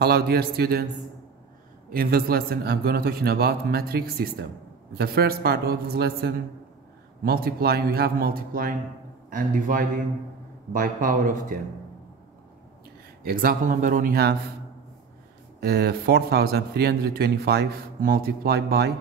Hello dear students, in this lesson I'm going to talk about metric system. The first part of this lesson, we have multiplying and dividing by power of 10. Example number 1, you have 4,325 multiplied by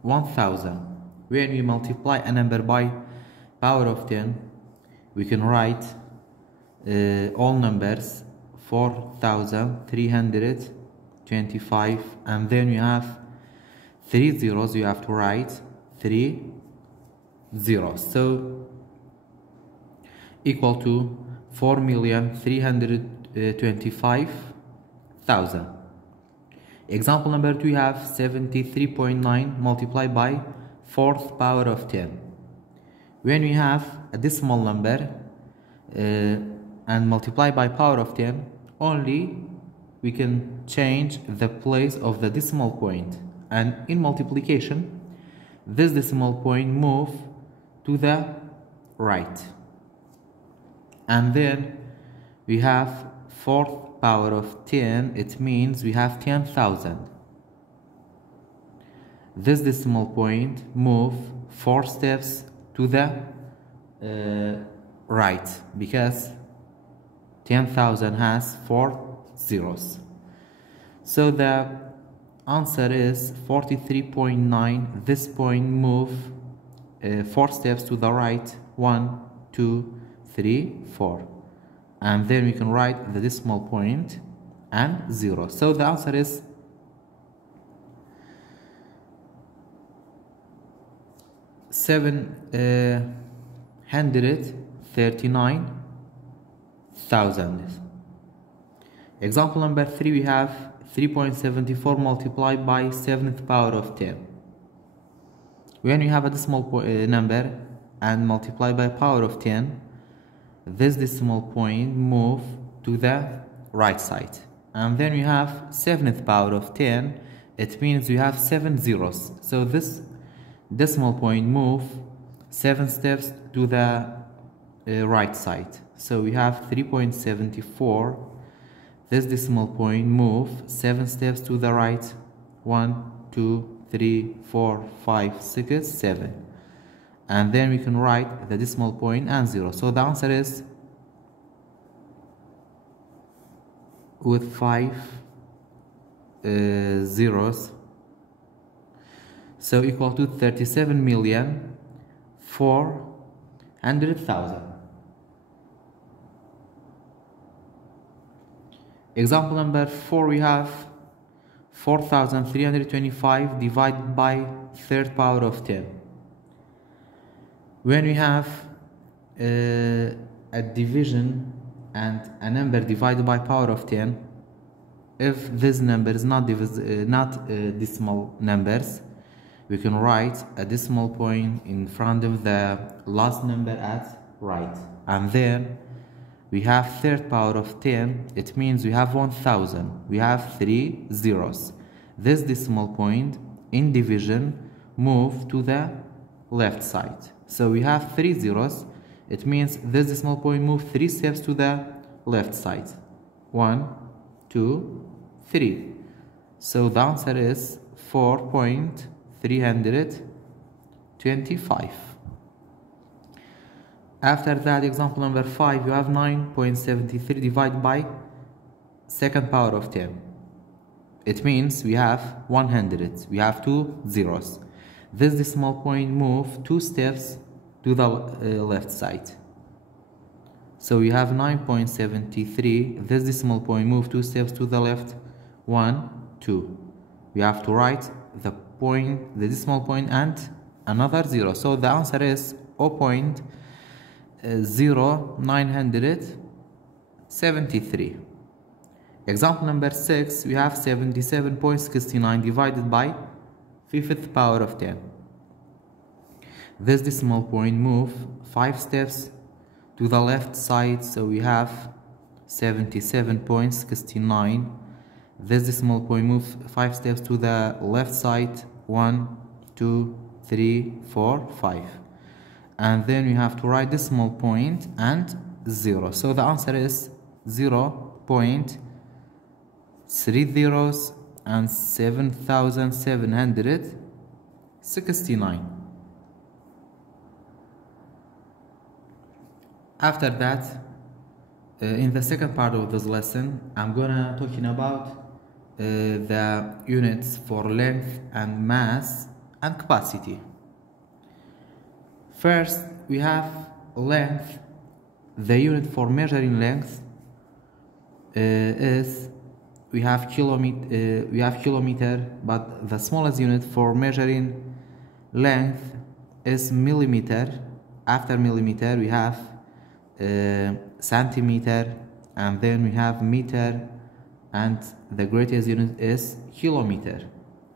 1,000. When we multiply a number by power of 10, we can write all numbers 4,325, and then you have 3 zeros, you have to write 3 zeros, so equal to 4,325,000. Example number 2, you have 73.9 multiplied by 4th power of 10. When we have a decimal number and multiply by power of 10, only we can change the place of the decimal point, and in multiplication this decimal point move to the right, and then we have 4th power of 10. It means we have 10,000. This decimal point move 4 steps to the right, because 10,000 has 4 zeros. So the answer is 43.9. This point move 4 steps to the right, 1, 2, 3, 4. And then we can write the decimal point and 0. So the answer is 739,000. Example number 3, we have 3.74 multiplied by 7th power of 10. When you have a decimal number and multiply by power of 10, this decimal point move to the right side, and then we have 7th power of 10. It means we have 7 zeros, so this decimal point move 7 steps to the right side, so we have 3.74. This decimal point move 7 steps to the right, 1, 2, 3, 4, 5, 6, 7, and then we can write the decimal point and 0. So the answer is with 5 zeros, so equal to 37,400,000. Example number 4, we have 4,325 divided by 3rd power of 10. When we have a division and a number divided by power of 10, if this number is not decimal numbers, we can write a decimal point in front of the last number at right, and then we have 3rd power of 10. It means we have 1,000. We have 3 zeros. This decimal point in division move to the left side, so we have 3 zeros. It means this decimal point move 3 steps to the left side, 1, 2, 3. So the answer is 4.325. After that, example number 5, you have 9.73 divided by 2nd power of 10. It means we have 100. We have 2 zeros. This decimal point move 2 steps to the left side, so we have 9.73. This decimal point move 2 steps to the left, 1, 2. We have to write the decimal point and another 0. So the answer is 0.0973. Example number 6, we have 77.69 divided by 5th power of 10. This decimal point move 5 steps to the left side, so we have 77.69. This decimal point move 5 steps to the left side, 1, 2, 3, 4, 5, and then we have to write decimal point and 0. So the answer is 0.7 3 zeros and 7,769. After that, in the second part of this lesson, I'm gonna talking about the units for length and mass and capacity. First, we have length. The unit for measuring length is we have kilometer, but the smallest unit for measuring length is millimeter. After millimeter, we have centimeter, and then we have meter, and the greatest unit is kilometer.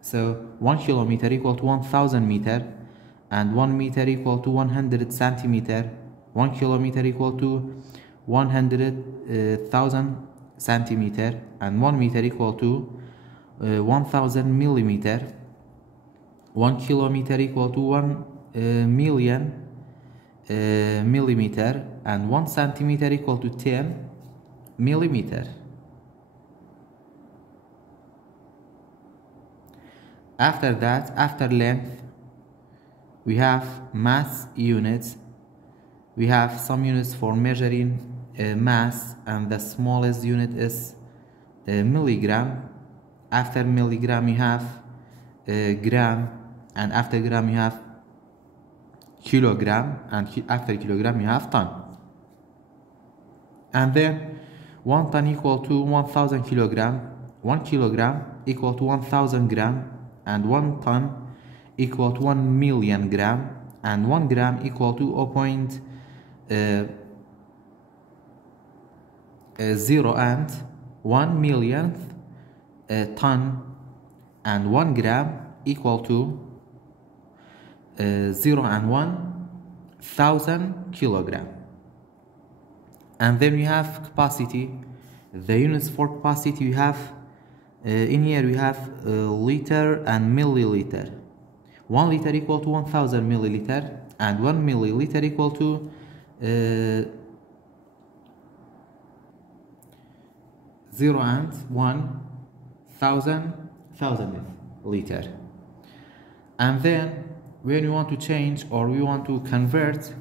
So 1 kilometer equal to 1,000 meter, and 1 meter equal to 100 centimeter. 1 kilometer equal to 100,000 centimeter, and 1 meter equal to 1,000 millimeter. 1 kilometer equal to 1 million millimeter, and 1 centimeter equal to 10 millimeter. After that, after length, we have mass units. We have some units for measuring mass, and the smallest unit is milligram. After milligram, you have gram, and after gram, you have kilogram, and after kilogram, you have ton. And then 1 ton equal to 1,000 kilogram, 1 kilogram equal to 1,000 gram, and 1 ton equal to 1 million gram, and 1 gram equal to 0.0 and 1 millionth ton, and 1 gram equal to 0 and 1,000 kilogram. And then we have capacity. The units for capacity we have in here we have liter and milliliter. 1 liter equal to 1,000 milliliter, and 1 milliliter equal to 0 and 1,000 liter. And then when you want to change, or we want to convert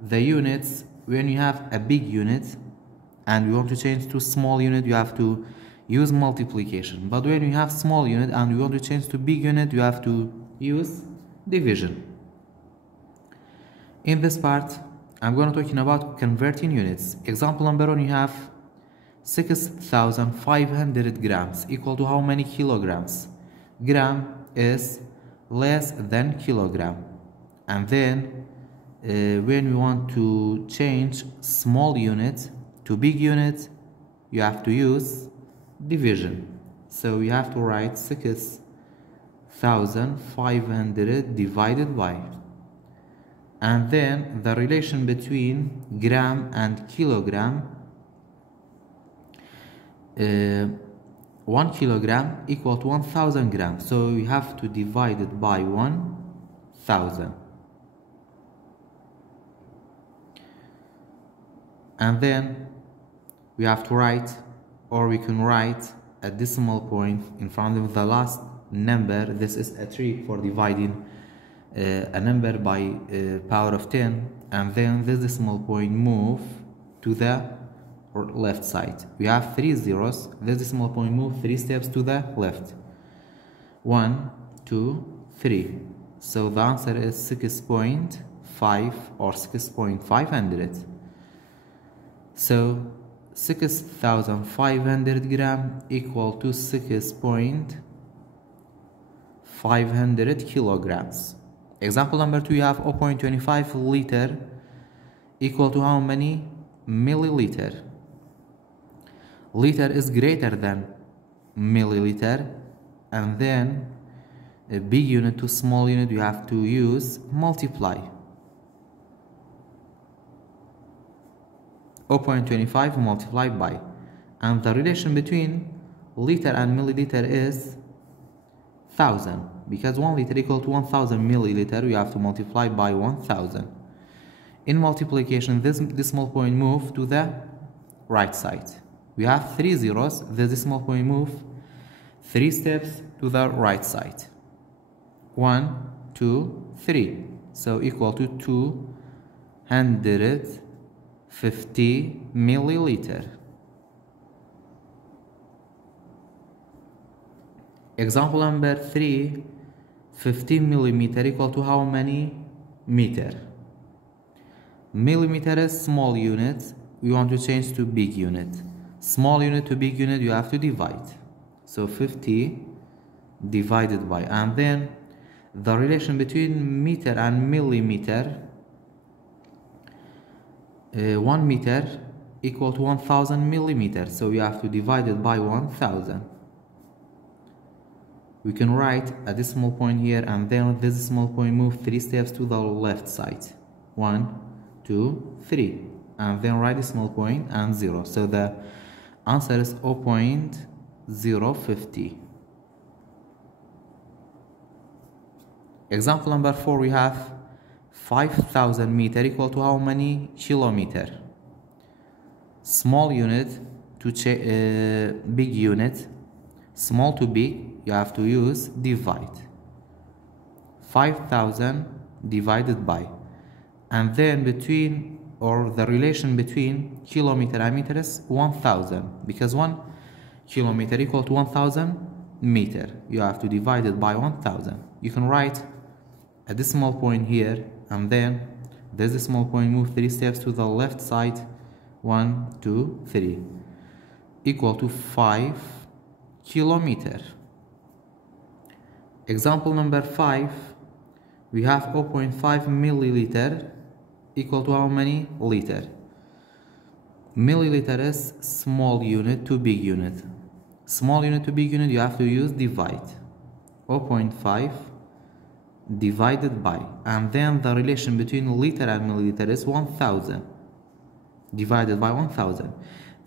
the units, when you have a big unit and we want to change to small unit, you have to use multiplication. But when you have small unit and you want to change to big unit, you have to use division. In this part, I'm going to talking about converting units. Example number 1, you have 6,500 grams equal to how many kilograms? Gram is less than kilogram. And then when we want to change small unit to big unit, you have to use division. So you have to write 6,500 divided by, and then the relation between gram and kilogram. 1 kilogram equal to 1,000 grams, so we have to divide it by 1,000. And then we have to write, or we can write a decimal point in front of the last number. This is a trick for dividing a number by power of 10, and then this decimal point move to the left side. We have 3 zeros. This decimal point move 3 steps to the left. 1, 2, 3. So the answer is 6.5 or 6.500. So 6,500 gram equal to 6.500 kilograms. Example number 2, you have 0.25 liter equal to how many milliliter? Liter is greater than milliliter, and then a big unit to small unit you have to use multiply. 0.25 multiplied by, and the relation between liter and milliliter is 1,000, because 1 liter equal to 1,000 milliliter, we have to multiply by 1,000. In multiplication, this decimal point move to the right side. We have 3 zeros, the decimal point move 3 steps to the right side. 1, 2, 3. So equal to 250 milliliter. Example number 3, 15 millimeter equal to how many meter? Millimeter is small unit. We want to change to big unit. Small unit to big unit, you have to divide. So 50 divided by, and then the relation between meter and millimeter, 1 meter equal to 1000 millimeters. So we have to divide it by 1000. We can write a decimal point here, and then this decimal point move 3 steps to the left side. 1, 2, 3. And then write decimal point and 0. So the answer is 0.050. Example number 4, we have 5000 meter equal to how many kilometer? Small unit to big unit. Small to big, you have to use divide. 5000 divided by, and then between, or the relation between kilometer and meter is 1000, because 1 kilometer equal to 1000 meter. You have to divide it by 1000. You can write a decimal point here, and then this decimal point move 3 steps to the left side. 1, 2, 3 equal to 5 kilometer. Example number 5, we have 0.5 milliliter equal to how many liter? Milliliter is small unit to big unit. Small unit to big unit, you have to use divide. 0.5 divided by, and then the relation between liter and milliliter is 1000 divided by 1000.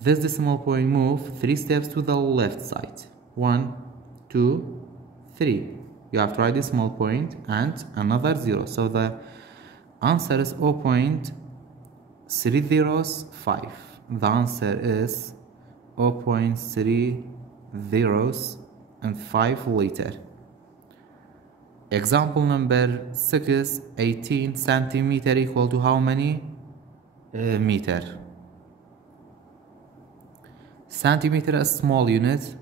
This decimal point move 3 steps to the left side. 1, 2, 3. You have to write decimal point and another 0. So the answer is 0.305. The answer is 0.305 liter. Example number 6, 18 centimeter equal to how many meter? Centimeter is small unit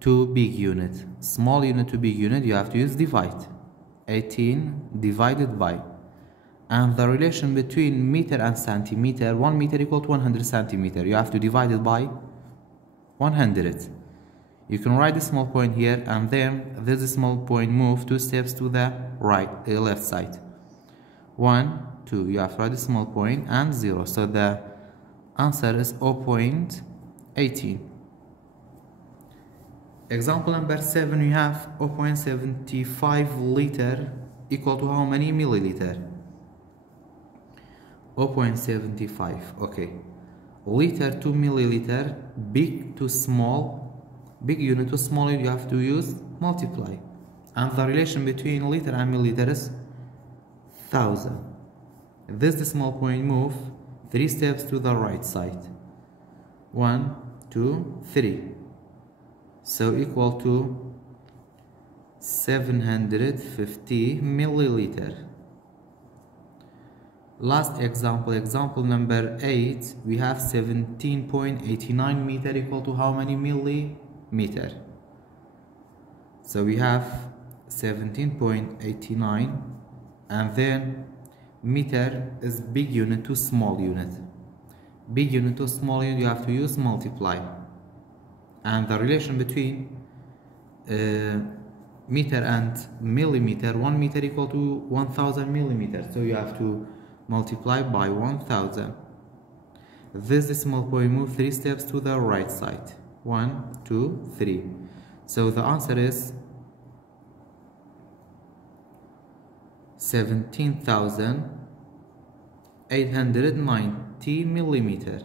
to big unit. Small unit to big unit, you have to use divide. 18 divided by, and the relation between meter and centimeter, 1 meter equal to 100 centimeter. You have to divide it by 100. You can write decimal point here, and then this decimal point move 2 steps to the left side. 1, 2. You have to write decimal point and 0. So the answer is 0.18. Example number 7, we have 0.75 liter equal to how many milliliter? 0.75. Okay. Liter to milliliter, big to small. Big unit to small unit, you have to use multiply. And the relation between liter and milliliter is 1000. This decimal point move 3 steps to the right side. 1, 2, 3. So equal to 750 milliliter. Last example, example number 8, we have 17.89 meter equal to how many millimeter? So we have 17.89, and then meter is big unit to small unit. Big unit to small unit, you have to use multiply. And the relation between meter and millimeter, 1 meter equal to 1000 millimeters. So you have to multiply by 1000. This decimal point move 3 steps to the right side. 1, 2, 3. So the answer is 17,890 millimeter.